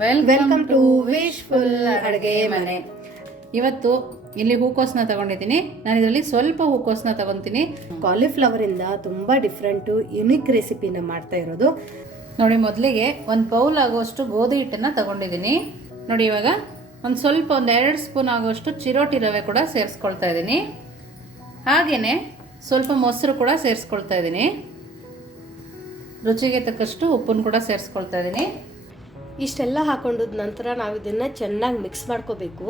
Welcome to wishful ಅಡುಗೆ ಮನೆ. ಇವತ್ತು ಇಲ್ಲಿ ಹೂಕೋಸನ್ನ ತಗೊಂಡಿದ್ದೀನಿ. ನಾನು ಇದರಲ್ಲಿ ಸ್ವಲ್ಪ ಹೂಕೋಸನ್ನ ತಗೊಂತೀನಿ. ಕಾಲಿಫ್ಲವರ್ ಇಂದ ತುಂಬಾ ಡಿಫ್ರೆಂಟ್ ಯುನಿಕ್ ರೆಸಿಪಿನ ಮಾಡ್ತಾ ಇರೋದು. ನೋಡಿ ಮೊದಲಿಗೆ ಒಂದು ಬೌಲ್ ಆಗುವಷ್ಟು ಗೋಧಿ ಹಿಟ್ಟನ್ನು ತಗೊಂಡಿದ್ದೀನಿ. ನೋಡಿ ಇವಾಗ ಒಂದು ಸ್ವಲ್ಪ ಒಂದು ಎರಡು ಸ್ಪೂನ್ ಆಗುವಷ್ಟು ಚಿರೋಟಿ ರವೆ ಕೂಡ ಸೇರಿಸ್ಕೊಳ್ತಾ ಇದ್ದೀನಿ. ಹಾಗೆಯೇ ಸ್ವಲ್ಪ ಮೊಸರು ಕೂಡ ಸೇರಿಸ್ಕೊಳ್ತಾ ಇದ್ದೀನಿ. ರುಚಿಗೆ ತಕ್ಕಷ್ಟು ಉಪ್ಪನ್ನು ಕೂಡ ಸೇರಿಸ್ಕೊಳ್ತಾ ಇದ್ದೀನಿ. ಇಷ್ಟೆಲ್ಲ ಹಾಕೊಂಡಿದ ನಂತರ ನಾವು ಇದನ್ನ ಚೆನ್ನಾಗಿ ಮಿಕ್ಸ್ ಮಾಡ್ಕೋಬೇಕು.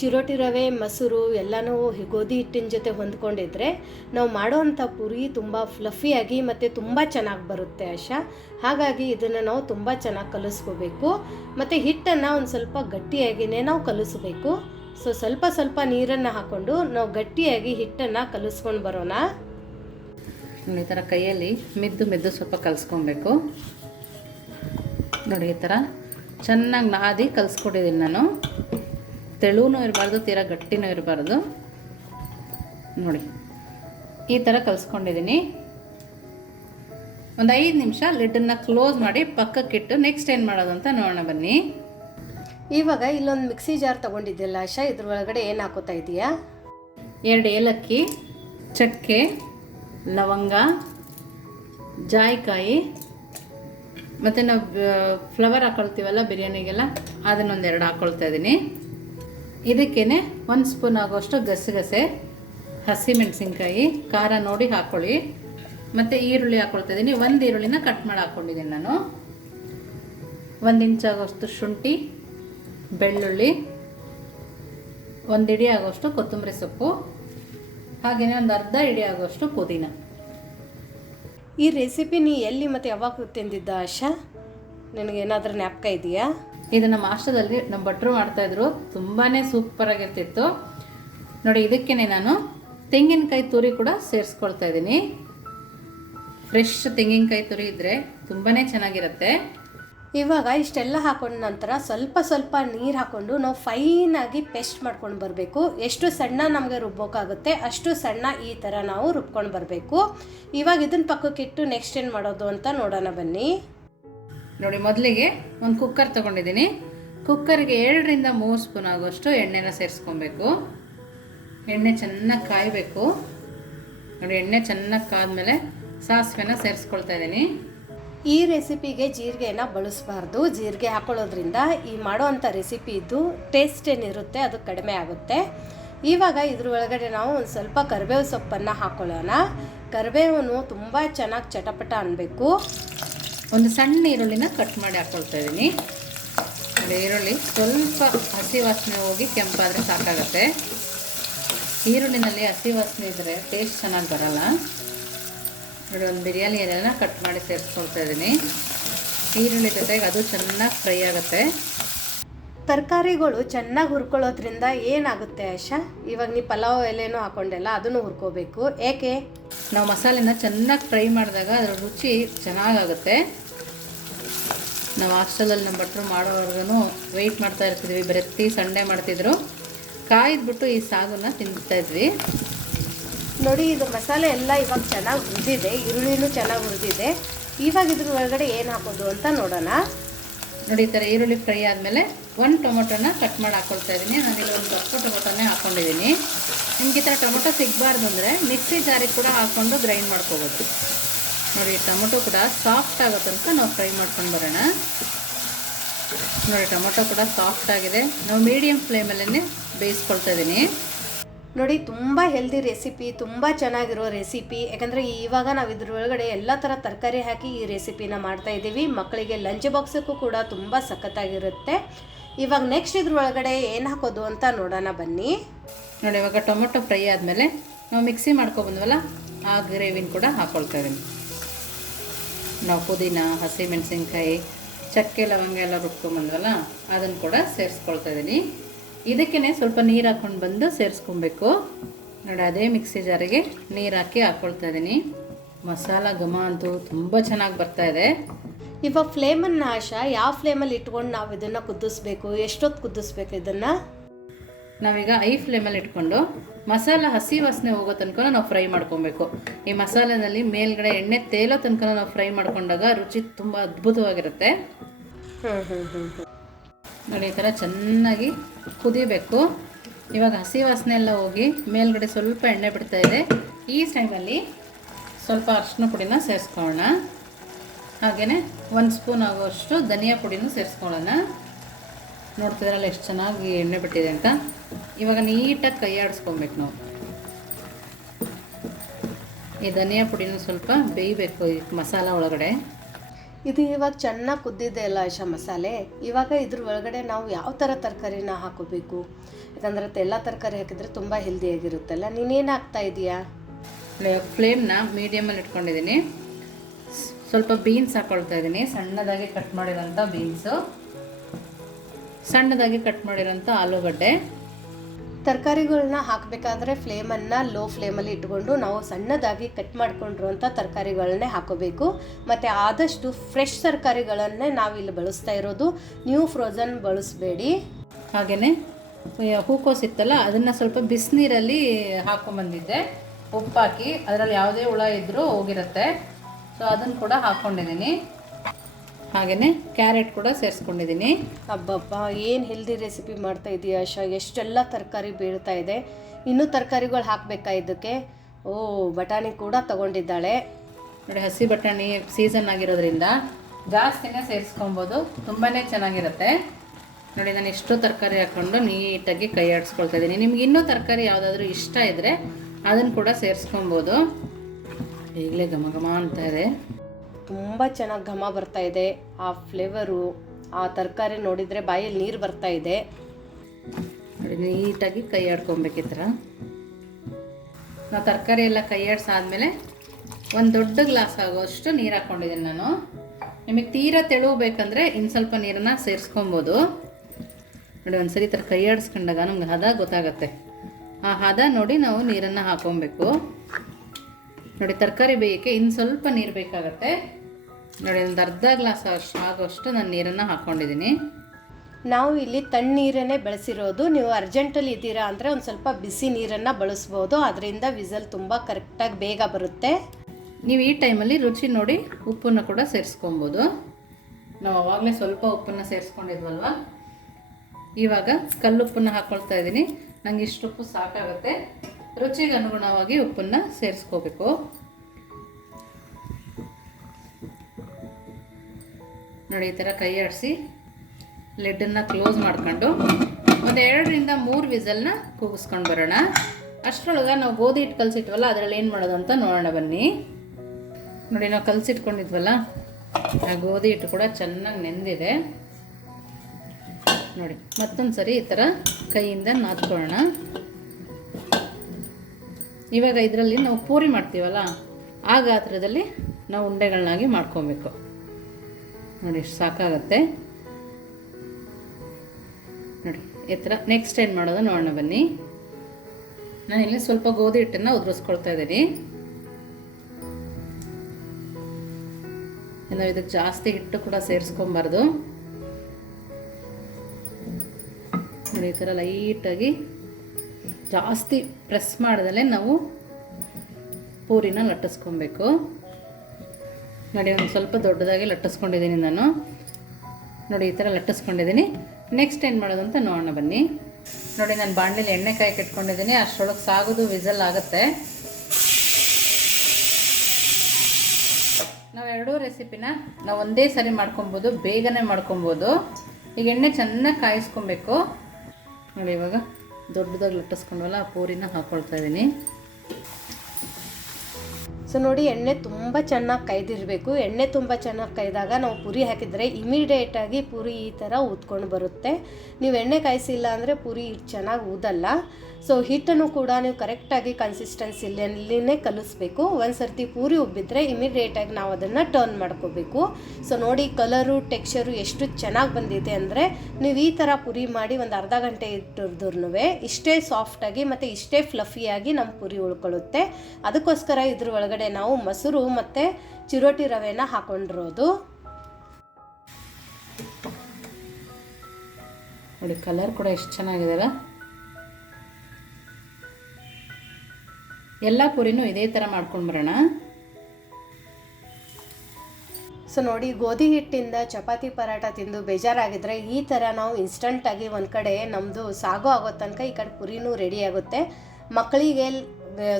ಚಿರೋಟಿ ರವೆ, ಮೊಸರು ಎಲ್ಲನೂ ಗೋಧಿ ಹಿಟ್ಟಿನ ಜೊತೆ ಹೊಂದ್ಕೊಂಡಿದ್ರೆ ನಾವು ಮಾಡೋವಂಥ ಪುರಿ ತುಂಬ ಫ್ಲಫಿಯಾಗಿ ಮತ್ತು ತುಂಬ ಚೆನ್ನಾಗಿ ಬರುತ್ತೆ ಆಶಾ. ಹಾಗಾಗಿ ಇದನ್ನು ನಾವು ತುಂಬ ಚೆನ್ನಾಗಿ ಕಲಿಸ್ಕೋಬೇಕು. ಮತ್ತು ಹಿಟ್ಟನ್ನು ಒಂದು ಸ್ವಲ್ಪ ಗಟ್ಟಿಯಾಗಿಯೇ ನಾವು ಕಲಿಸ್ಬೇಕು. ಸೊ ಸ್ವಲ್ಪ ಸ್ವಲ್ಪ ನೀರನ್ನು ಹಾಕ್ಕೊಂಡು ನಾವು ಗಟ್ಟಿಯಾಗಿ ಹಿಟ್ಟನ್ನು ಕಲಿಸ್ಕೊಂಡು ಬರೋಣ. ಈ ಥರ ಕೈಯಲ್ಲಿ ಮಿದ್ದು ಮೆದ್ದು ಸ್ವಲ್ಪ ಕಲಿಸ್ಕೊಬೇಕು. ನೋಡಿ, ಈ ಥರ ಚೆನ್ನಾಗಿ ನಾದಿ ಕಲಿಸ್ಕೊಟ್ಟಿದ್ದೀನಿ ನಾನು. ತೆಳುನೂ ಇರಬಾರ್ದು ತೀರಾ ಗಟ್ಟಿನೂ ಇರಬಾರ್ದು. ನೋಡಿ ಈ ಥರ ಕಲಿಸ್ಕೊಂಡಿದ್ದೀನಿ ಒಂದು ಐದು ನಿಮಿಷ ಲಿಡ್ಡನ್ನು ಕ್ಲೋಸ್ ಮಾಡಿ ಪಕ್ಕಕ್ಕಿಟ್ಟು ನೆಕ್ಸ್ಟ್ ಏನು ಮಾಡೋದು ಅಂತ ನೋಡೋಣ ಬನ್ನಿ. ಇವಾಗ ಇಲ್ಲೊಂದು ಮಿಕ್ಸಿ ಜಾರ್ ತೊಗೊಂಡಿದ್ದೆಲ್ಲ ಆಶಾ ಇದ್ರ ಒಳಗಡೆ ಏನು ಹಾಕೋತಾ ಇದೆಯಾ? ಎರಡು ಏಲಕ್ಕಿ ಚಕ್ಕೆ ಲವಂಗ ಜಾಯಿಕಾಯಿ ಮತ್ತು ನಾವು ಫ್ಲವರ್ ಹಾಕೊಳ್ತೀವಲ್ಲ ಬಿರಿಯಾನಿಗೆಲ್ಲ ಅದನ್ನೊಂದು ಎರಡು ಹಾಕ್ಕೊಳ್ತಾ ಇದ್ದೀನಿ ಇದಕ್ಕೇ ಒಂದು ಸ್ಪೂನ್ ಆಗೋಷ್ಟು ಗಸಗಸೆ ಹಸಿಮೆಣಸಿನ್ಕಾಯಿ ಖಾರ ನೋಡಿ ಹಾಕ್ಕೊಳ್ಳಿ ಮತ್ತು ಈರುಳ್ಳಿ ಹಾಕ್ಕೊಳ್ತಾ ಇದ್ದೀನಿ ಒಂದು ಈರುಳ್ಳಿನ ಕಟ್ ಮಾಡಿ ಹಾಕೊಂಡಿದ್ದೀನಿ ನಾನು. ಒಂದು ಇಂಚ್ ಆಗೋಷ್ಟು ಶುಂಠಿ, ಬೆಳ್ಳುಳ್ಳಿ, ಒಂದು ಇಡಿ ಆಗೋಷ್ಟು ಕೊತ್ತಂಬರಿ ಸೊಪ್ಪು ಹಾಗೆಯೇ ಒಂದು ಅರ್ಧ ಇಡಿ ಆಗೋಷ್ಟು ಪುದೀನ. ಈ ರೆಸಿಪಿ ನೀ ಎಲ್ಲಿ ಮತ್ತೆ ಯಾವಾಗ ತಿಂದಿದ್ದ, ಆಶಾ? ನನಗೇನಾದರೂ ಜ್ಞಾಪಕ ಇದೆಯಾ? ಇದು ನಮ್ಮ ಹಾಸ್ಟೆಲಲ್ಲಿ ನಮ್ಮ ಭಟ್ರು ಮಾಡ್ತಾಯಿದ್ರು ತುಂಬಾ ಸೂಪರಾಗಿರ್ತಿತ್ತು ನೋಡಿ ಇದಕ್ಕೇ ನಾನು ತೆಂಗಿನಕಾಯಿ ತುರಿ ಕೂಡ ಸೇರಿಸ್ಕೊಳ್ತಾ ಇದ್ದೀನಿ. ಫ್ರೆಶ್ ತೆಂಗಿನಕಾಯಿ ತುರಿ ಇದ್ದರೆ ತುಂಬಾ ಚೆನ್ನಾಗಿರುತ್ತೆ. ಇವಾಗ ಇಷ್ಟೆಲ್ಲ ಹಾಕೊಂಡ ನಂತರ ಸ್ವಲ್ಪ ಸ್ವಲ್ಪ ನೀರು ಹಾಕ್ಕೊಂಡು ನಾವು ಫೈನಾಗಿ ಪೇಸ್ಟ್ ಮಾಡ್ಕೊಂಡು ಬರಬೇಕು. ಎಷ್ಟು ಸಣ್ಣ ನಮಗೆ ರುಬ್ಬೋಕ್ಕಾಗುತ್ತೆ ಅಷ್ಟು ಸಣ್ಣ ಈ ಥರ ನಾವು ರುಬ್ಕೊಂಡು ಬರಬೇಕು. ಇವಾಗ ಇದನ್ನ ಪಕ್ಕಕ್ಕಿಟ್ಟು ನೆಕ್ಸ್ಟ್ ಏನು ಮಾಡೋದು ಅಂತ ನೋಡೋಣ ಬನ್ನಿ. ನೋಡಿ, ಮೊದಲಿಗೆ ಒಂದು ಕುಕ್ಕರ್ ತೊಗೊಂಡಿದ್ದೀನಿ. ಕುಕ್ಕರ್ಗೆ ಎರಡರಿಂದ ಮೂರು ಸ್ಪೂನ್ ಆಗೋಷ್ಟು ಎಣ್ಣೆನ ಸೇರಿಸ್ಕೊಬೇಕು. ಎಣ್ಣೆ ಚೆನ್ನಾಗಿ ಕಾಯಬೇಕು. ನೋಡಿ, ಎಣ್ಣೆ ಚೆನ್ನಾಗಿ ಕಾದ್ಮೇಲೆ ಸಾಸಿವೆನ ಸೇರಿಸ್ಕೊಳ್ತಾ ಇದ್ದೀನಿ. ಈ ರೆಸಿಪಿಗೆ ಜೀರಿಗೆನ ಬಳಸಬಾರ್ದು. ಜೀರಿಗೆ ಹಾಕೊಳ್ಳೋದ್ರಿಂದ ಈ ಮಾಡೋವಂಥ ರೆಸಿಪಿ ಇದ್ದು ಟೇಸ್ಟ್ ಏನಿರುತ್ತೆ ಅದು ಕಡಿಮೆ ಆಗುತ್ತೆ. ಇವಾಗ ಇದ್ರ ಒಳಗಡೆ ನಾವು ಒಂದು ಸ್ವಲ್ಪ ಕರಿಬೇವು ಸೊಪ್ಪನ್ನು ಹಾಕೊಳ್ಳೋಣ. ಕರಿಬೇವನ್ನು ತುಂಬ ಚೆನ್ನಾಗಿ ಚಟಪಟ ಅನ್ನಬೇಕು ಒಂದು ಸಣ್ಣ ಈರುಳ್ಳಿನ ಕಟ್ ಮಾಡಿ ಹಾಕ್ಕೊಳ್ತಾ ಇದ್ದೀನಿ ಈರುಳ್ಳಿ ಸ್ವಲ್ಪ ಹಸಿ ವಾಸನೆ ಹೋಗಿ ಕೆಂಪಾದರೆ ಸಾಕಾಗತ್ತೆ. ಈರುಳ್ಳಿನಲ್ಲಿ ಹಸಿ ವಾಸನೆ ಇದ್ದರೆ ಟೇಸ್ಟ್ ಚೆನ್ನಾಗಿ ಬರಲ್ಲ. ನೋಡಿ, ಒಂದು ಬಿರಿಯಾನಿ ಎಲೆನ ಕಟ್ ಮಾಡಿ ಸೇರಿಸ್ಕೊಳ್ತಾ ಇದ್ದೀನಿ ಈರುಳ್ಳಿ ಜೊತೆಗೆ ಅದು ಚೆನ್ನಾಗಿ ಫ್ರೈ ಆಗುತ್ತೆ. ತರಕಾರಿಗಳು ಚೆನ್ನಾಗಿ ಹುರ್ಕೊಳ್ಳೋದ್ರಿಂದ ಏನಾಗುತ್ತೆ ಆಶಾ ಇವಾಗ ನೀವು ಪಲಾವ್ ಎಲೆನೂ ಹಾಕೊಂಡೆಲ್ಲ ಅದನ್ನು ಹುರ್ಕೋಬೇಕು. ಏಕೆ? ನಾವು ಮಸಾಲೆನ ಚೆನ್ನಾಗಿ ಫ್ರೈ ಮಾಡಿದಾಗ ಅದರ ರುಚಿ ಚೆನ್ನಾಗಾಗುತ್ತೆ. ನಾವು ಹಾಸ್ಟೆಲಲ್ಲಿ ನಮ್ಮ ಭಟ್ರು ಮಾಡೋವರೆಗೂ ವೆಯ್ಟ್ ಮಾಡ್ತಾ ಇರ್ತಿದ್ವಿ. ಪ್ರತಿ ಸಂಡೇ ಮಾಡ್ತಿದ್ರು. ಕಾಯಿದ್ಬಿಟ್ಟು ಈ ಸಾಗನ್ನು ತಿಂತಾ ಇದ್ವಿ. ನೋಡಿ, ಇದು ಮಸಾಲೆ ಎಲ್ಲ ಇವಾಗ ಚೆನ್ನಾಗಿ ಹುರಿದಿದೆ ಈರುಳ್ಳಿನೂ ಚೆನ್ನಾಗಿ ಹುರಿದಿದೆ ಇವಾಗ ಇದ್ರ ಒಳಗಡೆ ಏನು ಹಾಕೋದು ಅಂತ ನೋಡೋಣ. ನೋಡಿ, ಈ ಥರ ಈರುಳ್ಳಿ ಫ್ರೈ ಆದಮೇಲೆ ಒಂದು ಟೊಮೊಟೊನ ಕಟ್ ಮಾಡಿ ಹಾಕ್ಕೊಳ್ತಾ ಇದ್ದೀನಿ ನಾನಿಲ್ಲಿ ಒಂದು ಕಪ್ಪು ಟೊಮೊಟೊನೇ ಹಾಕ್ಕೊಂಡಿದ್ದೀನಿ ನಿಮ್ಗೆ ಈ ಥರ ಟೊಮೊಟೊ ಸಿಗಬಾರ್ದು ಅಂದರೆ ಮಿಕ್ಸಿ ಜಾರಿಗೆ ಕೂಡ ಹಾಕ್ಕೊಂಡು ಗ್ರೈಂಡ್ ಮಾಡ್ಕೋಬೋದು. ನೋಡಿ ಟೊಮೊಟೊ ಕೂಡ ಸಾಫ್ಟ್ ಆಗೋ ತನಕ ನಾವು ಫ್ರೈ ಮಾಡ್ಕೊಂಡು ಬರೋಣ. ನೋಡಿ, ಟೊಮೊಟೊ ಕೂಡ ಸಾಫ್ಟ್ ಆಗಿದೆ. ನಾವು ಮೀಡಿಯಮ್ ಫ್ಲೇಮಲ್ಲೇ ಬೇಯಿಸ್ಕೊಳ್ತಾ ಇದ್ದೀನಿ ನೋಡಿ, ತುಂಬ ಹೆಲ್ದಿ ರೆಸಿಪಿ ತುಂಬ ಚೆನ್ನಾಗಿರೋ ರೆಸಿಪಿ ಯಾಕಂದರೆ ಇವಾಗ ನಾವು ಇದ್ರೊಳಗಡೆ ಎಲ್ಲ ಥರ ತರಕಾರಿ ಹಾಕಿ ಈ ರೆಸಿಪಿನ ಮಾಡ್ತಾ ಇದ್ದೀವಿ. ಮಕ್ಕಳಿಗೆ ಲಂಚ್ ಬಾಕ್ಸಕ್ಕೂ ಕೂಡ ತುಂಬ ಸಖತ್ತಾಗಿರುತ್ತೆ. ಇವಾಗ ನೆಕ್ಸ್ಟ್ ಇದ್ರೊಳಗಡೆ ಏನು ಹಾಕೋದು ಅಂತ ನೋಡೋಣ ಬನ್ನಿ. ನೋಡಿ, ಇವಾಗ ಟೊಮೊಟೊ ಫ್ರೈ ಆದಮೇಲೆ ನಾವು ಮಿಕ್ಸಿ ಮಾಡ್ಕೊಬಂದ್ವಲ್ಲ ಆ ಗ್ರೇವಿನ ಕೂಡ ಹಾಕ್ಕೊಳ್ತಾ ಇದ್ದೀನಿ. ನಾವು ಪುದೀನ, ಹಸಿಮೆಣಸಿನ್ಕಾಯಿ, ಚಕ್ಕೆ, ಲವಂಗ ಎಲ್ಲ ರುಬ್ಕೊಂಬಂದ್ವಲ್ಲ ಅದನ್ನು ಕೂಡ ಸೇರಿಸ್ಕೊಳ್ತಾ ಇದ್ದೀನಿ. ಇದಕ್ಕೇ ಸ್ವಲ್ಪ ನೀರು ಹಾಕ್ಕೊಂಡು ಬಂದು ಸೇರಿಸ್ಕೊಬೇಕು. ನೋಡಿ ಅದೇ ಮಿಕ್ಸಿ ಜಾರಿಗೆ ನೀರು ಹಾಕಿ ಹಾಕ್ಕೊಳ್ತಾ ಇದ್ದೀನಿ ಮಸಾಲ ಘಮ ಅಂತೂ ತುಂಬ ಚೆನ್ನಾಗಿ ಬರ್ತಾ ಇದೆ. ಇವಾಗ ಫ್ಲೇಮನ್ನು ಆಶಾ ಯಾವ ಫ್ಲೇಮಲ್ಲಿ ಇಟ್ಕೊಂಡು ನಾವು ಇದನ್ನು ಕುದಿಸ್ಬೇಕು? ಎಷ್ಟೊತ್ತು ಕುದಿಸ್ಬೇಕು ಇದನ್ನು? ನಾವೀಗ ಐ ಫ್ಲೇಮಲ್ಲಿ ಇಟ್ಕೊಂಡು ಮಸಾಲ ಹಸಿ ವಾಸನೆ ಹೋಗೋ ತನಕ ನಾವು ಫ್ರೈ ಮಾಡ್ಕೊಬೇಕು. ಈ ಮಸಾಲೆನಲ್ಲಿ ಮೇಲ್ಗಡೆ ಎಣ್ಣೆ ತೇಲೋ ತನಕ ನಾವು ಫ್ರೈ ಮಾಡ್ಕೊಂಡಾಗ ರುಚಿ ತುಂಬ ಅದ್ಭುತವಾಗಿರುತ್ತೆ. ಹ್ಞೂ ಹ್ಞೂ ಹ್ಞೂ ಹ್ಞೂ ನೋಡಿ, ಈ ಥರ ಚೆನ್ನಾಗಿ ಕುದಿಬೇಕು. ಇವಾಗ ಹಸಿ ವಾಸನೆ ಎಲ್ಲ ಹೋಗಿ ಮೇಲ್ಗಡೆ ಸ್ವಲ್ಪ ಎಣ್ಣೆ ಬಿಡ್ತಾ ಇದೆ. ಈ ಟೈಮಲ್ಲಿ ಸ್ವಲ್ಪ ಅರಿಶಿನ ಪುಡಿನ ಸೇರಿಸ್ಕೊಳ್ಳೋಣ. ಹಾಗೆಯೇ ಒಂದು ಸ್ಪೂನ್ ಆಗುವಷ್ಟು ಧನಿಯಾ ಪುಡಿನೂ ಸೇರಿಸ್ಕೊಳ್ಳೋಣ. ನೋಡ್ತಿದ್ರಲ್ಲ ಎಷ್ಟು ಚೆನ್ನಾಗಿ ಎಣ್ಣೆ ಬಿಟ್ಟಿದೆ ಅಂತ. ಇವಾಗ ನೀಟಾಗಿ ಕೈ ಆಡಿಸ್ಕೊಬೇಕು ನಾವು. ಈ ಧನಿಯಾ ಪುಡಿನೂ ಸ್ವಲ್ಪ ಬೇಯಬೇಕು ಈ ಮಸಾಲ ಒಳಗಡೆ. ಇದು ಇವಾಗ ಚೆನ್ನಾಗಿ ಕುದ್ದಿದೆ ಅಲ್ಲ ಆಶಾ ಮಸಾಲೆ. ಇವಾಗ ಇದ್ರ ಒಳಗಡೆ ನಾವು ಯಾವ ಥರ ತರಕಾರಿನ ಹಾಕೋಬೇಕು? ಯಾಕಂದ್ರೆ ಎಲ್ಲ ತರಕಾರಿ ಹಾಕಿದ್ರೆ ತುಂಬ ಹೆಲ್ದಿಯಾಗಿರುತ್ತಲ್ಲ ನೀನೇನು ಹಾಕ್ತಾ ಇದೀಯಾ? ಫ್ಲೇಮ್ನ ಮೀಡಿಯಮಲ್ಲಿ ಇಟ್ಕೊಂಡಿದ್ದೀನಿ ಸ್ವಲ್ಪ ಬೀನ್ಸ್ ಹಾಕ್ಕೊಳ್ತಾ ಇದ್ದೀನಿ ಸಣ್ಣದಾಗಿ ಕಟ್ ಮಾಡಿರೋಂಥ ಬೀನ್ಸು ಸಣ್ಣದಾಗಿ ಕಟ್ ಮಾಡಿರೋಂಥ ಆಲೂಗಡ್ಡೆ. ತರಕಾರಿಗಳನ್ನ ಹಾಕಬೇಕಾದ್ರೆ ಫ್ಲೇಮನ್ನು ಲೋ ಫ್ಲೇಮಲ್ಲಿ ಇಟ್ಕೊಂಡು ನಾವು ಸಣ್ಣದಾಗಿ ಕಟ್ ಮಾಡ್ಕೊಂಡಿರುವಂಥ ತರಕಾರಿಗಳನ್ನೇ ಹಾಕೋಬೇಕು. ಮತ್ತು ಆದಷ್ಟು ಫ್ರೆಶ್ ತರಕಾರಿಗಳನ್ನೇ ನಾವಿಲ್ಲಿ ಬಳಸ್ತಾ ಇರೋದು. ನ್ಯೂ ಫ್ರೋಝನ್ ಬಳಸಬೇಡಿ. ಹಾಗೆಯೇ ಹೂಕೋಸು ಇತ್ತಲ್ಲ, ಅದನ್ನು ಸ್ವಲ್ಪ ಬಿಸಿನೀರಲ್ಲಿ ಹಾಕೊಂಬಂದಿದ್ದೆ. ಉಪ್ಪಾಕಿ, ಅದರಲ್ಲಿ ಯಾವುದೇ ಹುಳ ಇದ್ದರೂ ಹೋಗಿರುತ್ತೆ. ಸೊ ಅದನ್ನು ಕೂಡ ಹಾಕ್ಕೊಂಡಿದ್ದೀನಿ ಹಾಗೆಯೇ ಕ್ಯಾರೆಟ್ ಕೂಡ ಸೇರಿಸ್ಕೊಂಡಿದ್ದೀನಿ. ಅಬ್ಬಬ್ಬ ಏನು ಹೆಲ್ದಿ ರೆಸಿಪಿ ಮಾಡ್ತಾ ಇದೀಯ ಆಶಾ? ಎಷ್ಟೆಲ್ಲ ತರಕಾರಿ ಬೀಳ್ತಾ ಇದೆ. ಇನ್ನೂ ತರಕಾರಿಗಳು ಹಾಕಬೇಕಾ ಇದಕ್ಕೆ? ಓ ಬಟಾಣಿ ಕೂಡ ತಗೊಂಡಿದ್ದಾಳೆ. ನೋಡಿ ಹಸಿ ಬಟಾಣಿ ಸೀಸನ್ ಆಗಿರೋದ್ರಿಂದ ಜಾಸ್ತಿನೇ ಸೇರಿಸ್ಕೊಬೋದು. ತುಂಬಾ ಚೆನ್ನಾಗಿರುತ್ತೆ. ನೋಡಿ ನಾನು ಇಷ್ಟು ತರಕಾರಿ ಹಾಕ್ಕೊಂಡು ನೀಟಾಗಿ ಕೈ ಆಡಿಸ್ಕೊಳ್ತಾ ಇದ್ದೀನಿ ನಿಮ್ಗೆ ಇನ್ನೂ ತರಕಾರಿ ಯಾವುದಾದ್ರೂ ಇಷ್ಟ ಇದ್ದರೆ ಅದನ್ನು ಕೂಡ ಸೇರಿಸ್ಕೊಬೋದು. ಈಗಲೇ ಘಮ ಘಮ ಅಂತ ಇದೆ. ತುಂಬ ಚೆನ್ನಾಗಿ ಘಮ ಬರ್ತಾ ಇದೆ. ಆ ಫ್ಲೇವರು ಆ ತರಕಾರಿ ನೋಡಿದರೆ ಬಾಯಲ್ಲಿ ನೀರು ಬರ್ತಾ ಇದೆ. ನೋಡಿ, ನೀಟಾಗಿ ಕೈ ಆಡ್ಕೊಬೇಕು ಈ ನಾವು ತರಕಾರಿ ಎಲ್ಲ ಕೈ ಆಡ್ಸಾದ್ಮೇಲೆ ಒಂದು ದೊಡ್ಡ ಗ್ಲಾಸ್ ಆಗೋಷ್ಟು ನೀರು ಹಾಕ್ಕೊಂಡಿದ್ದೀನಿ ನಾನು. ನಿಮಗೆ ತೀರಾ ತೆಳು ಬೇಕಂದರೆ ಇನ್ನು ಸ್ವಲ್ಪ ನೀರನ್ನು ಸೇರಿಸ್ಕೊಬೋದು. ನೋಡಿ ಒಂದು ಸರಿ ಥರ ಕೈ ಆಡಿಸ್ಕೊಂಡಾಗ ನಮ್ಗೆ ಹದ ಗೊತ್ತಾಗತ್ತೆ. ಆ ಹದ ನೋಡಿ ನಾವು ನೀರನ್ನು ಹಾಕೊಬೇಕು. ನೋಡಿ ತರಕಾರಿ ಬೇಯಕ್ಕೆ ಇನ್ನು ಸ್ವಲ್ಪ ನೀರು ಬೇಕಾಗತ್ತೆ. ನೋಡಿ ಒಂದು ಅರ್ಧ ಗ್ಲಾಸ್ ಅಷ್ಟು ಆಗೋಷ್ಟು ನಾನು ನೀರನ್ನು ಹಾಕ್ಕೊಂಡಿದ್ದೀನಿ ನಾವು ಇಲ್ಲಿ ತಣ್ಣೀರನ್ನೇ ಬಳಸಿರೋದು. ನೀವು ಅರ್ಜೆಂಟಲ್ಲಿ ಇದ್ದೀರಾ ಅಂದರೆ ಒಂದು ಸ್ವಲ್ಪ ಬಿಸಿ ನೀರನ್ನು ಬಳಸ್ಬೋದು. ಅದರಿಂದ ವಿಸಲ್ ತುಂಬ ಕರೆಕ್ಟಾಗಿ ಬೇಗ ಬರುತ್ತೆ. ನೀವು ಈ ಟೈಮಲ್ಲಿ ರುಚಿ ನೋಡಿ ಉಪ್ಪನ್ನು ಕೂಡ ಸೇರಿಸ್ಕೊಬೋದು. ನಾವು ಆವಾಗಲೇ ಸ್ವಲ್ಪ ಉಪ್ಪನ್ನು ಸೇರಿಸ್ಕೊಂಡಿದ್ವಲ್ವ? ಇವಾಗ ಕಲ್ಲುಪ್ಪನ್ನು ಹಾಕ್ಕೊಳ್ತಾ ಇದ್ದೀನಿ. ನಂಗೆ ಇಷ್ಟು ಉಪ್ಪು ಸಾಕಾಗುತ್ತೆ. ರುಚಿಗೆ ಅನುಗುಣವಾಗಿ ಉಪ್ಪನ್ನು ಸೇರಿಸ್ಕೋಬೇಕು. ನೋಡಿ, ಈ ಥರ ಕೈ ಆಡಿಸಿ ಲೆಡ್ಡನ್ನು ಕ್ಲೋಸ್ ಮಾಡ್ಕೊಂಡು ಒಂದು ಎರಡರಿಂದ ಮೂರು ವಿಸಲ್ನ ಕೂಗಿಸ್ಕೊಂಡು ಬರೋಣ. ಅಷ್ಟರೊಳಗೆ ನಾವು ಗೋಧಿ ಹಿಟ್ಟು ಕಲಸಿಟ್ವಲ್ಲ, ಅದರಲ್ಲಿ ಏನು ಮಾಡೋದು ಅಂತ ನೋಡೋಣ ಬನ್ನಿ. ನೋಡಿ, ನಾವು ಕಲಸಿಟ್ಕೊಂಡಿದ್ವಲ್ಲ, ಆ ಗೋಧಿ ಹಿಟ್ಟು ಕೂಡ ಚೆನ್ನಾಗಿ ನೆಂದಿದೆ. ನೋಡಿ. ಮತ್ತೊಂದು ಸರಿ ಈ ಥರ ಕೈಯಿಂದ ನಾದ್ಕೊಳ್ಳೋಣ. ಇವಾಗ ಇದರಲ್ಲಿ ನಾವು ಪೂರಿ ಮಾಡ್ತೀವಲ್ಲ, ಆ ಗಾತ್ರದಲ್ಲಿ ನಾವು ಉಂಡೆಗಳನ್ನಾಗಿ ಮಾಡ್ಕೊಬೇಕು. ನೋಡಿ ಸಾಕಾಗತ್ತೆ. ನೋಡಿ, ಈ ಥರ ನೆಕ್ಸ್ಟ್ ಏನು ಮಾಡೋದು ನೋಡೋಣ ಬನ್ನಿ. ನಾನು ಇಲ್ಲಿ ಸ್ವಲ್ಪ ಗೋಧಿ ಹಿಟ್ಟನ್ನು ಉದುರಿಸ್ಕೊಳ್ತಾ ಇದ್ದೀನಿ. ನಾವು ಇದಕ್ಕೆ ಜಾಸ್ತಿ ಹಿಟ್ಟು ಕೂಡ ಸೇರಿಸ್ಕೊಬಾರ್ದು. ನೋಡಿ ಈ ಥರ ಲೈಟಾಗಿ ಜಾಸ್ತಿ ಪ್ರೆಸ್ ಮಾಡ್ದಲೇ ನಾವು ಪೂರಿನ ಲಟ್ಟಿಸ್ಕೊಬೇಕು. ನೋಡಿ, ಒಂದು ಸ್ವಲ್ಪ ದೊಡ್ಡದಾಗಿ ಲಟ್ಟಿಸ್ಕೊಂಡಿದ್ದೀನಿ ನಾನು. ನೋಡಿ, ಈ ಥರ ಲಟ್ಟಿಸ್ಕೊಂಡಿದ್ದೀನಿ. ನೆಕ್ಸ್ಟ್ ಏನು ಮಾಡೋದು ಅಂತ ನೋಡೋಣ ಬನ್ನಿ. ನೋಡಿ, ನಾನು ಬಾಣಲಿಲಿ ಎಣ್ಣೆ ಕಾಯಿ ಇಟ್ಕೊಂಡಿದ್ದೀನಿ ಅಷ್ಟರೊಳಗೆ ಸಾಗೋದು, ವಿಸಲ್ ಆಗುತ್ತೆ. ನಾವು ಎರಡೂ ರೆಸಿಪಿನ ನಾವು ಒಂದೇ ಸರಿ ಮಾಡ್ಕೊಬೋದು, ಬೇಗನೆ ಮಾಡ್ಕೊಬೋದು. ಈಗ ಎಣ್ಣೆ ಚೆನ್ನಾಗಿ ಕಾಯಿಸ್ಕೊಬೇಕು. ನೋಡಿ, ಇವಾಗ ದೊಡ್ಡದಾಗಿ ಲಟ್ಟಿಸ್ಕೊಂಡವಲ್ಲ, ಆ ಪೂರಿನ ಹಾಕ್ಕೊಳ್ತಾ ಇದ್ದೀನಿ ಸೊ ನೋಡಿ, ಎಣ್ಣೆ ತುಂಬ ಚೆನ್ನಾಗಿ ಕಾಯ್ದಿರಬೇಕು. ಎಣ್ಣೆ ತುಂಬ ಚೆನ್ನಾಗಿ ಕಾಯ್ದಾಗ ನಾವು ಪುರಿ ಹಾಕಿದರೆ ಇಮಿಡಿಯೇಟಾಗಿ ಪುರಿ ಈ ಥರ ಊದ್ಕೊಂಡು ಬರುತ್ತೆ. ನೀವು ಎಣ್ಣೆ ಕಾಯಿಸಿಲ್ಲ ಅಂದರೆ ಪುರಿ ಚೆನ್ನಾಗಿ ಊದಲ್ಲ. ಸೊ ಹಿಟ್ಟನ್ನು ಕೂಡ ನೀವು ಕರೆಕ್ಟಾಗಿ ಕನ್ಸಿಸ್ಟೆನ್ಸಿಲಿನೇ ಕಲಿಸ್ಬೇಕು. ಒಂದು ಸರ್ತಿ ಪೂರಿ ಉಬ್ಬಿದ್ರೆ ಇಮಿಡಿಯೇಟಾಗಿ ನಾವು ಅದನ್ನು ಟರ್ನ್ ಮಾಡ್ಕೋಬೇಕು. ಸೊ ನೋಡಿ ಕಲರು ಟೆಕ್ಸ್ಚರು ಎಷ್ಟು ಚೆನ್ನಾಗಿ ಬಂದಿದೆ ಅಂದರೆ ನೀವು ಈ ಥರ ಪುರಿ ಮಾಡಿ ಒಂದು ಅರ್ಧ ಗಂಟೆ ಇಟ್ಟಿರ್ದ್ರೂ ಇಷ್ಟೇ ಸಾಫ್ಟಾಗಿ ಮತ್ತು ಇಷ್ಟೇ ಫ್ಲಫಿಯಾಗಿ ನಮ್ಮ ಪುರಿ ಉಳ್ಕೊಳ್ಳುತ್ತೆ. ಅದಕ್ಕೋಸ್ಕರ ಇದ್ರ ಒಳಗಡೆ ನಾವು ಮೊಸರು ಮತ್ತು ಚಿರೋಟಿ ರವೆನ ಹಾಕೊಂಡಿರೋದು. ನೋಡಿ ಕಲರ್ ಕೂಡ ಎಷ್ಟು ಚೆನ್ನಾಗಿದೆ ಅಲ್ಲ? ಎಲ್ಲ ಪೂರಿನೂ ಇದೇ ಥರ ಮಾಡ್ಕೊಂಡು ಬರೋಣ. ಸೊ ನೋಡಿ ಗೋಧಿ ಹಿಟ್ಟಿಂದ ಚಪಾತಿ ಪರಾಟ ತಿಂದು ಬೇಜಾರಾಗಿದ್ರೆ ಈ ಥರ ನಾವು ಇನ್ಸ್ಟಂಟಾಗಿ ಒಂದು ಕಡೆ ನಮ್ಮದು ಸಾಗೋ ಆಗೋ ತನಕ ಈ ಕಡೆ ಪುರಿನೂ ರೆಡಿ ಆಗುತ್ತೆ. ಮಕ್ಕಳಿಗೆ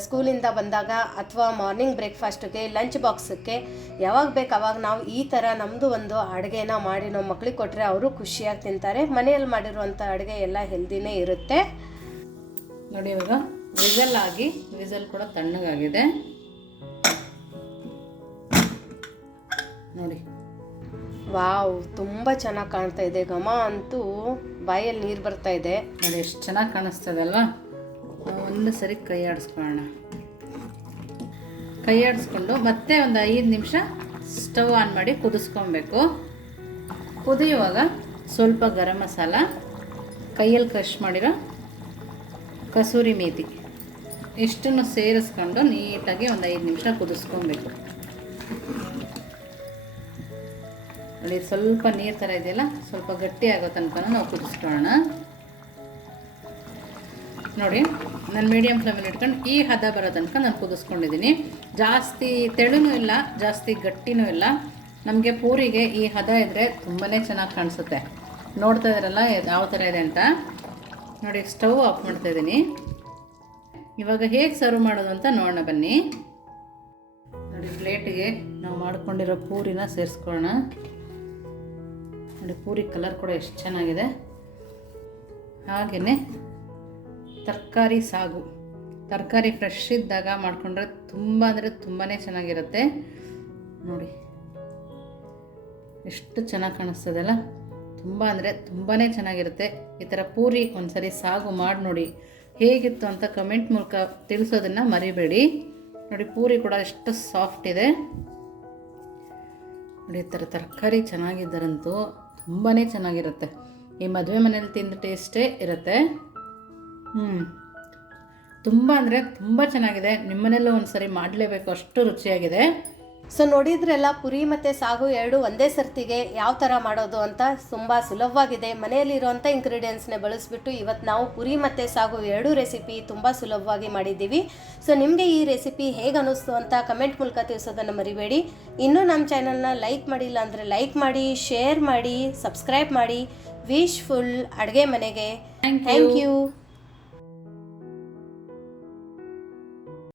ಸ್ಕೂಲಿಂದ ಬಂದಾಗ ಅಥವಾ ಮಾರ್ನಿಂಗ್ ಬ್ರೇಕ್ಫಾಸ್ಟ್ಗೆ ಲಂಚ್ ಬಾಕ್ಸಕ್ಕೆ ಯಾವಾಗ ಬೇಕು ಅವಾಗ ನಾವು ಈ ಥರ ನಮ್ಮದು ಒಂದು ಅಡುಗೆನ ಮಾಡಿ ನಾವು ಮಕ್ಳಿಗೆ ಕೊಟ್ಟರೆ ಅವರು ಖುಷಿಯಾಗಿ ತಿಂತಾರೆ. ಮನೆಯಲ್ಲಿ ಮಾಡಿರುವಂಥ ಅಡುಗೆ ಎಲ್ಲ ಹೆಲ್ದಿನೇ ಇರುತ್ತೆ. ನೋಡಿ ಇವಾಗ ವಿಸಲ್ ಆಗಿ ವಿಸಲ್ ಕೂಡ ತಣ್ಣಗಾಗಿದೆ. ನೋಡಿ. ವಾವ್ ತುಂಬ ಚೆನ್ನಾಗಿ ಕಾಣ್ತಾ ಇದೆ. ಘಮ ಅಂತೂ ಬಾಯಲ್ಲಿ ನೀರು ಬರ್ತಾ ಇದೆ. ನೋಡಿ ಎಷ್ಟು ಚೆನ್ನಾಗಿ ಕಾಣಿಸ್ತದೆ ಅಲ್ವಾ? ಒಂದು ಸರಿ ಕೈ ಆಡಿಸ್ಕೊಳ್ಳೋಣ. ಕೈ ಆಡಿಸ್ಕೊಂಡು ಮತ್ತೆ ಒಂದು ಐದು ನಿಮಿಷ ಸ್ಟವ್ ಆನ್ ಮಾಡಿ ಕುದಿಸ್ಕೊಬೇಕು. ಕುದಿಯುವಾಗ ಸ್ವಲ್ಪ ಗರಂ ಮಸಾಲ ಕೈಯಲ್ಲಿ ಕ್ರಷ್ ಮಾಡಿರೋ ಕಸೂರಿ ಮೇಥಿ ಇಷ್ಟನ್ನು ಸೇರಿಸ್ಕೊಂಡು ನೀಟಾಗಿ ಒಂದು ಐದು ನಿಮಿಷ ಕುದಿಸ್ಕೊಬೇಕು. ನೋಡಿ ಸ್ವಲ್ಪ ನೀರು ಥರ ಇದೆಯಲ್ಲ, ಸ್ವಲ್ಪ ಗಟ್ಟಿ ಆಗೋ ತನಕ ನಾವು ಕುದಿಸ್ಕೊಳ್ಳೋಣ. ನೋಡಿ, ನಾನು ಮೀಡಿಯಮ್ ಫ್ಲೇಮಲ್ಲಿ ಇಟ್ಕೊಂಡು ಈ ಹದ ಬರೋ ತನಕ ನಾನು ಕುದಿಸ್ಕೊಂಡಿದ್ದೀನಿ. ಜಾಸ್ತಿ ತೆಳುನೂ ಇಲ್ಲ, ಜಾಸ್ತಿ ಗಟ್ಟಿನೂ ಇಲ್ಲ. ನಮಗೆ ಪೂರಿಗೆ ಈ ಹದ ಇದ್ದರೆ ತುಂಬಾ ಚೆನ್ನಾಗಿ ಕಾಣಿಸುತ್ತೆ. ನೋಡ್ತಾ ಇದ್ರಲ್ಲ, ಯಾವ ಥರ ಇದೆ ಅಂತ. ನೋಡಿ, ಸ್ಟವ್ ಆಫ್ ಮಾಡ್ತಾ ಇದ್ದೀನಿ. ಇವಾಗ ಹೇಗೆ ಸರ್ವ್ ಮಾಡೋದು ಅಂತ ನೋಡೋಣ ಬನ್ನಿ. ನೋಡಿ ಪ್ಲೇಟಿಗೆ ನಾವು ಮಾಡ್ಕೊಂಡಿರೋ ಪೂರಿನ ಸೇರಿಸ್ಕೊಳ್ಳೋಣ. ನೋಡಿ ಪೂರಿ ಕಲರ್ ಕೂಡ ಎಷ್ಟು ಚೆನ್ನಾಗಿದೆ. ಹಾಗೆಯೇ ತರಕಾರಿ ಸಾಗು. ತರಕಾರಿ ಫ್ರೆಶ್ ಇದ್ದಾಗ ಮಾಡಿಕೊಂಡ್ರೆ ತುಂಬ ಅಂದರೆ ತುಂಬಾ ಚೆನ್ನಾಗಿರುತ್ತೆ. ನೋಡಿ ಎಷ್ಟು ಚೆನ್ನಾಗಿ ಕಾಣಿಸ್ತದಲ್ಲ ತುಂಬ ಅಂದರೆ ತುಂಬಾ ಚೆನ್ನಾಗಿರುತ್ತೆ. ಈ ಥರ ಪೂರಿ ಒಂದ್ಸರಿ ಸಾಗು ಮಾಡಿ ನೋಡಿ. ಹೇಗಿತ್ತು ಅಂತ ಕಮೆಂಟ್ ಮೂಲಕ ತಿಳಿಸೋದನ್ನು ಮರಿಬೇಡಿ. ನೋಡಿ, ಪೂರಿ ಕೂಡ ಎಷ್ಟು ಸಾಫ್ಟ್ ಇದೆ. ನೋಡಿ, ಈ ಥರ ತರಕಾರಿ ಚೆನ್ನಾಗಿದ್ದಾರಂತೂ ತುಂಬಾ ಚೆನ್ನಾಗಿರುತ್ತೆ. ಈ ಮದುವೆ ಮನೇಲಿ ತಿಂದ ಟೇಸ್ಟೇ ಇರುತ್ತೆ. ಹ್ಞೂ ತುಂಬ ಅಂದರೆ ತುಂಬ ಚೆನ್ನಾಗಿದೆ. ನಿಮ್ಮನೆಲ್ಲೂ ಒಂದು ಸರಿ ಮಾಡಲೇಬೇಕು. ಅಷ್ಟು ರುಚಿಯಾಗಿದೆ. ಸೊ ನೋಡಿದ್ರೆಲ್ಲ ಪುರಿ ಮತ್ತು ಸಾಗು ಎರಡು ಒಂದೇ ಸರ್ತಿಗೆ ಯಾವ ಥರ ಮಾಡೋದು ಅಂತ ತುಂಬ ಸುಲಭವಾಗಿದೆ. ಮನೆಯಲ್ಲಿರುವಂಥ ಇಂಗ್ರೀಡಿಯೆಂಟ್ಸ್ನೇ ಬಳಸಿಬಿಟ್ಟು ಇವತ್ತು ನಾವು ಪುರಿ ಮತ್ತು ಸಾಗು ಎರಡು ರೆಸಿಪಿ ತುಂಬ ಸುಲಭವಾಗಿ ಮಾಡಿದ್ದೀವಿ. ಸೊ ನಿಮಗೆ ಈ ರೆಸಿಪಿ ಹೇಗೆ ಅನ್ನಿಸ್ತು ಅಂತ ಕಮೆಂಟ್ ಮೂಲಕ ತಿಳಿಸೋದನ್ನು ಮರಿಬೇಡಿ. ಇನ್ನೂ ನಮ್ಮ ಚಾನಲ್ನ ಲೈಕ್ ಮಾಡಿಲ್ಲ ಅಂದರೆ ಲೈಕ್ ಮಾಡಿ ಶೇರ್ ಮಾಡಿ ಸಬ್ಸ್ಕ್ರೈಬ್ ಮಾಡಿ. ವಿಶ್ ಫುಲ್ ಅಡುಗೆ ಮನೆಗೆ. Thank you